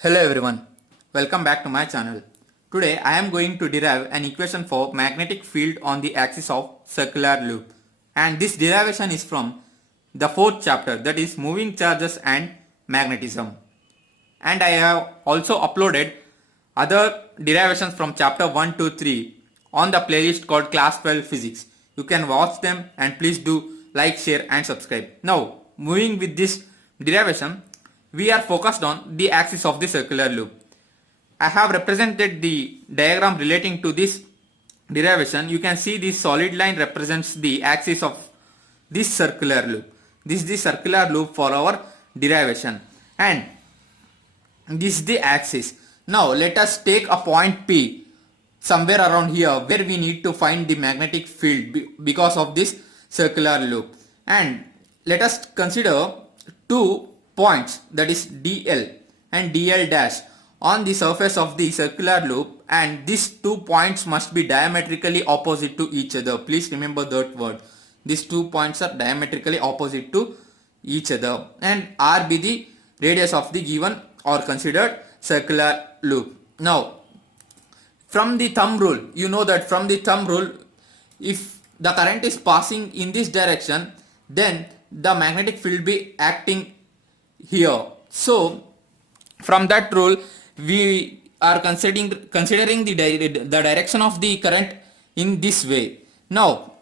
Hello everyone, welcome back to my channel. Today I am going to derive an equation for magnetic field on the axis of circular loop, and this derivation is from the fourth chapter, that is moving charges and magnetism. And I have also uploaded other derivations from chapter 1 to 3 on the playlist called class 12 physics. You can watch them and please do like, share and subscribe. Now moving with this derivation, we are focused on the axis of the circular loop. I have represented the diagram relating to this derivation. You can see this solid line represents the axis of this circular loop. This is the circular loop for our derivation, and this is the axis. Now let us take a point P somewhere around here where we need to find the magnetic field because of this circular loop, and let us consider two points, that is DL and DL dash, on the surface of the circular loop, and these 2 points must be diametrically opposite to each other. Please remember that word. These 2 points are diametrically opposite to each other, and R be the radius of the given or considered circular loop. Now from the thumb rule, you know that from the thumb rule, if the current is passing in this direction, then the magnetic field be acting here. So from that rule we are considering the direction of the current in this way. Now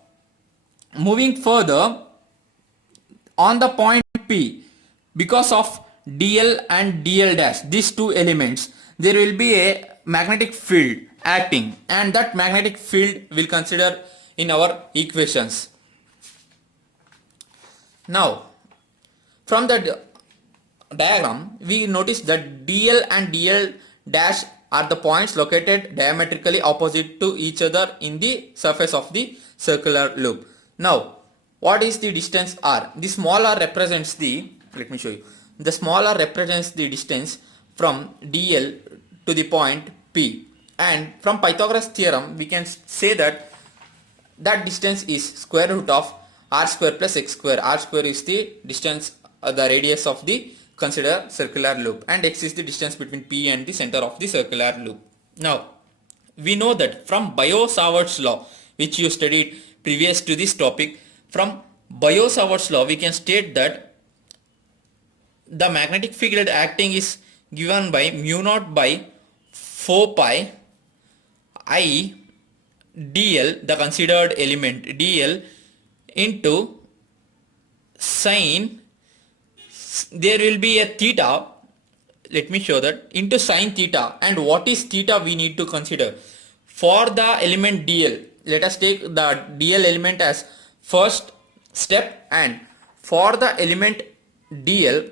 moving further, on the point P, because of DL and DL dash, these two elements, there will be a magnetic field acting, and that magnetic field will consider in our equations. Now from the diagram we notice that DL and DL dash are the points located diametrically opposite to each other in the surface of the circular loop. Now what is the distance R? The small r represents the, let me show you, the small r represents the distance from DL to the point P, and from Pythagoras theorem we can say that that distance is square root of r square plus x square. R square is the distance, the radius of the considered circular loop, and x is the distance between P and the center of the circular loop. Now we know that from Biot-Savart's law, which you studied previous to this topic, from Biot-Savart's law we can state that the magnetic field acting is given by mu naught by 4 pi I dl, the considered element dl, into sine, there will be a theta, let me show that, into sine theta. And what is theta we need to consider for the element dl? Let us take the dl element as first step, and for the element dl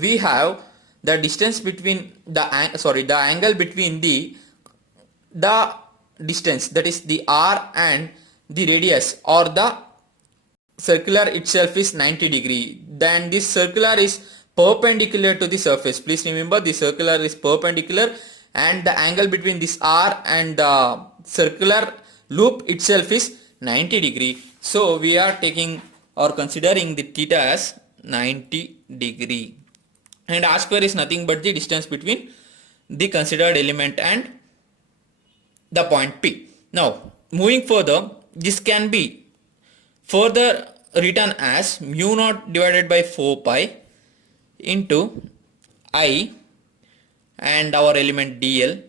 we have the distance between the angle between the distance, that is the r, and the radius or the circular itself is 90 degree. Then this circular is perpendicular to the surface. Please remember, the circular is perpendicular, and the angle between this r and the circular loop itself is 90 degree. So we are taking or considering the theta as 90 degree, and r square is nothing but the distance between the considered element and the point P. Now moving further, this can be further written as mu naught divided by 4 pi into I and our element dl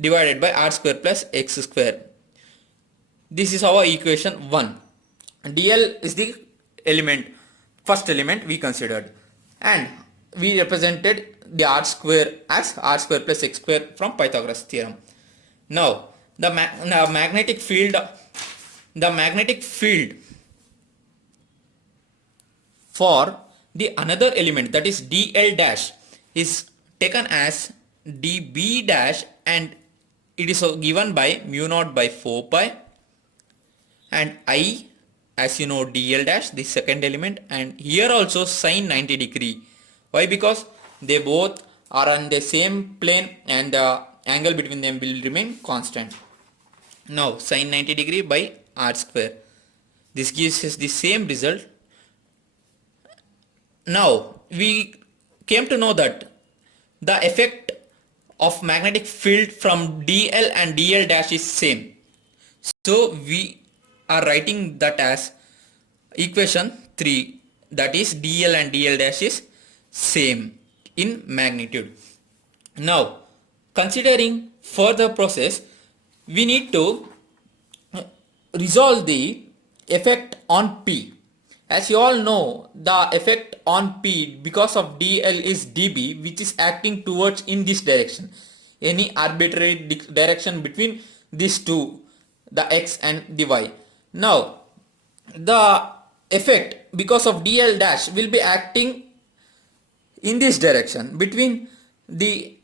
divided by r square plus x square. This is our equation 1. dl is the element, first element we considered, and we represented the r square as r square plus x square from Pythagoras theorem. Now the magnetic field for the another element, that is dl dash, is taken as db dash, and it is given by mu naught by 4 pi, and I, as you know, dl dash, the second element, and here also sine 90 degree. Why? Because they both are on the same plane and the angle between them will remain constant. Now sine 90 degree by r square, this gives us the same result. Now we came to know that the effect of magnetic field from dl and dl dash is same. So we are writing that as equation 3, that is dl and dl dash is same in magnitude. Now considering further process, we need to resolve the effect on P. As you all know, the effect on P because of dl is dB, which is acting towards in this direction, any arbitrary direction between these two, the x and the y. Now the effect because of dl dash will be acting in this direction between the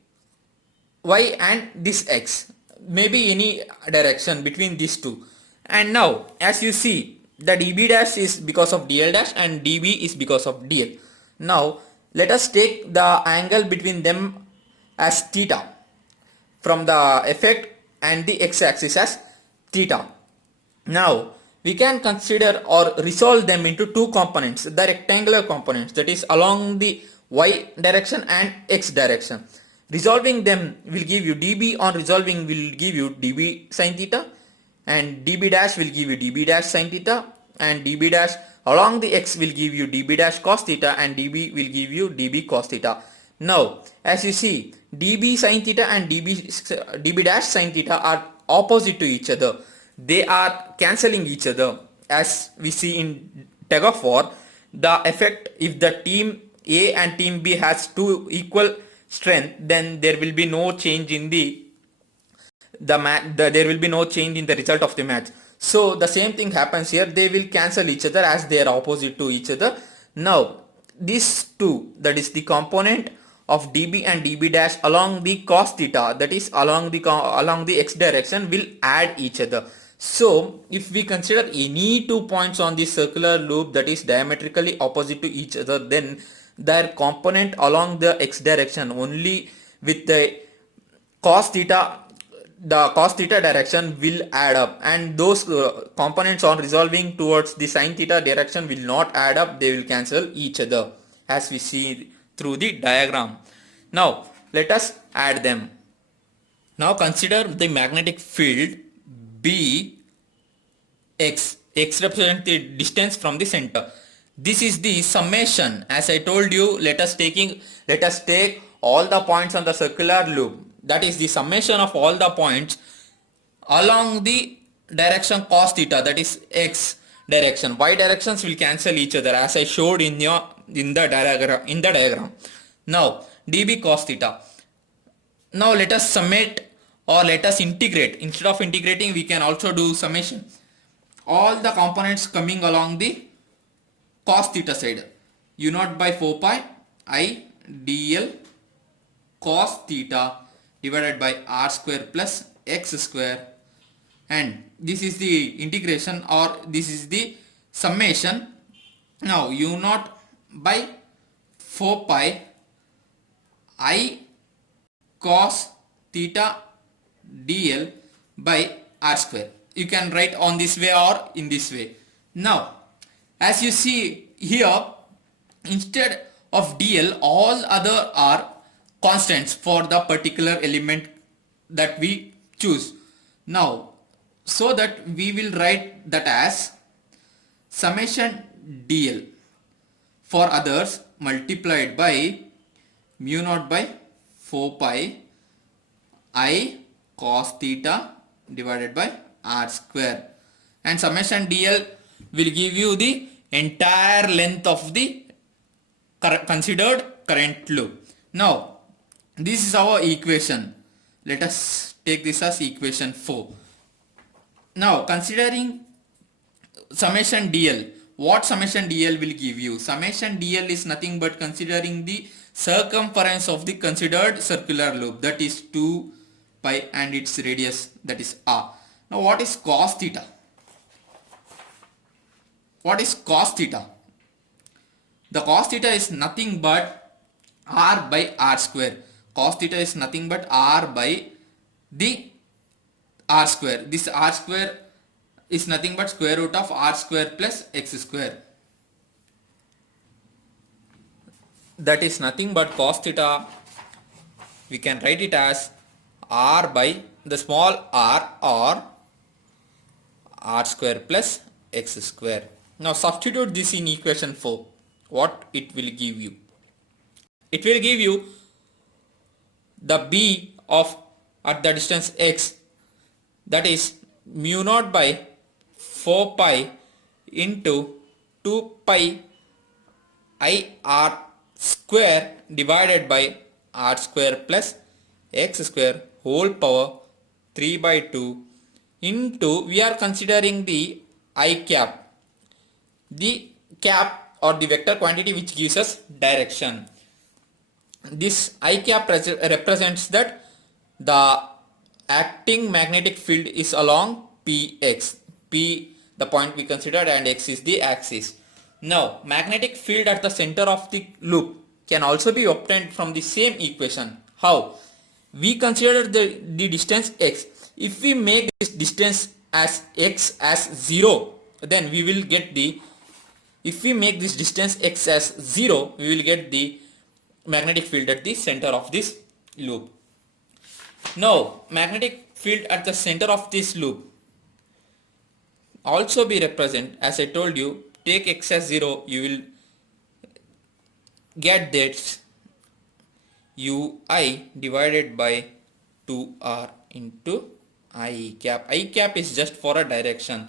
y and this x, maybe any direction between these two. And now as you see, the db dash is because of dl dash and db is because of dl. Now let us take the angle between them as theta from the effect and the x-axis as theta. Now we can consider or resolve them into two components, the rectangular components, that is along the y direction and x direction. Resolving them will give you db on resolving will give you db sin theta, and db dash will give you db dash sin theta, and db dash along the x will give you db dash cos theta, and db will give you db cos theta. Now as you see, db sin theta and db dash sin theta are opposite to each other. They are cancelling each other. As we see in tug of war, the effect, if the team A and team B has two equal strength, then there will be no change in there will be no change in the result of the match. So the same thing happens here. They will cancel each other as they are opposite to each other. Now these two, that is the component of db and db dash along the cos theta, that is along the x direction, will add each other. So if we consider any two points on the circular loop that is diametrically opposite to each other, then their component along the x direction only with the cos theta direction will add up, and those components on resolving towards the sin theta direction will not add up. They will cancel each other, as we see through the diagram. Now let us add them. Now consider the magnetic field B x. X represents the distance from the center. This is the summation. As I told you, let us take all the points on the circular loop. That is the summation of all the points along the direction cos theta, that is x direction. Y directions will cancel each other, as I showed in the diagram. Now dB cos theta. Now let us summate, or let us integrate. Instead of integrating, we can also do summation. All the components coming along the cos theta side, u0 by 4 pi I dl cos theta divided by r square plus x square, and this is the integration, or this is the summation. Now u0 by 4 pi I cos theta dl by r square. You can write on this way or in this way. Now as you see here, instead of dl, all other are constants for the particular element that we choose. Now so that we will write that as summation dl for others multiplied by mu naught by 4 pi I cos theta divided by r square, and summation dl will give you the entire length of the considered current loop. Now this is our equation. Let us take this as equation 4. Now considering summation dl, what summation dl will give you? Summation dl is nothing but considering the circumference of the considered circular loop, that is 2 pi, and its radius, that is r. Now what is cos theta? What is cos theta? The cos theta is nothing but r by r square. Cos theta is nothing but r by the r square. This r square is nothing but square root of r square plus x square. That is nothing but cos theta we can write it as r by the small r or r square plus x square. Now substitute this in equation 4. What it will give you? It will give you the b of at the distance x, that is mu naught by 4 pi into 2 pi I r square divided by r square plus x square whole power 3 by 2 into, we are considering the I cap, the cap or the vector quantity which gives us direction. This I cap represents that the acting magnetic field is along px, p the point we considered and x is the axis. Now magnetic field at the center of the loop can also be obtained from the same equation. How? We consider the distance x. If we make this distance as x as 0, then we will get the, if we make this distance x as 0, we will get the magnetic field at the center of this loop. Now magnetic field at the center of this loop also be represent, as I told you, take x as 0, you will get that ui divided by 2r into I cap. I cap is just for a direction.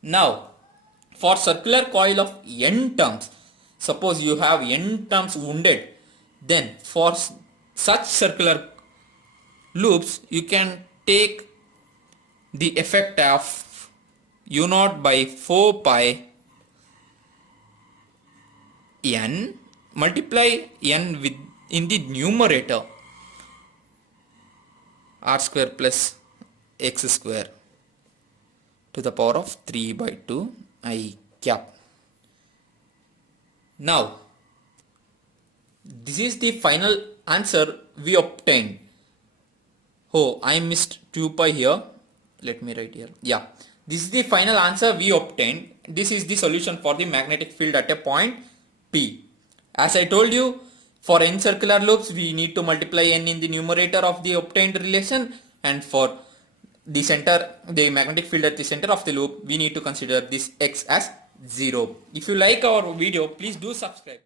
Now for circular coil of n terms, suppose you have n terms wounded, then for such circular loops you can take the effect of u naught by 4 pi n, multiply n with in the numerator r square plus x square to the power of 3 by 2 I cap. Now this is the final answer we obtained. Oh, I missed 2 pi here. Let me write here. Yeah, this is the final answer we obtained. This is the solution for the magnetic field at a point P. As I told you, for n circular loops we need to multiply n in the numerator of the obtained relation, and for the center, the magnetic field at the center of the loop, we need to consider this x as 0. If you like our video, please do subscribe.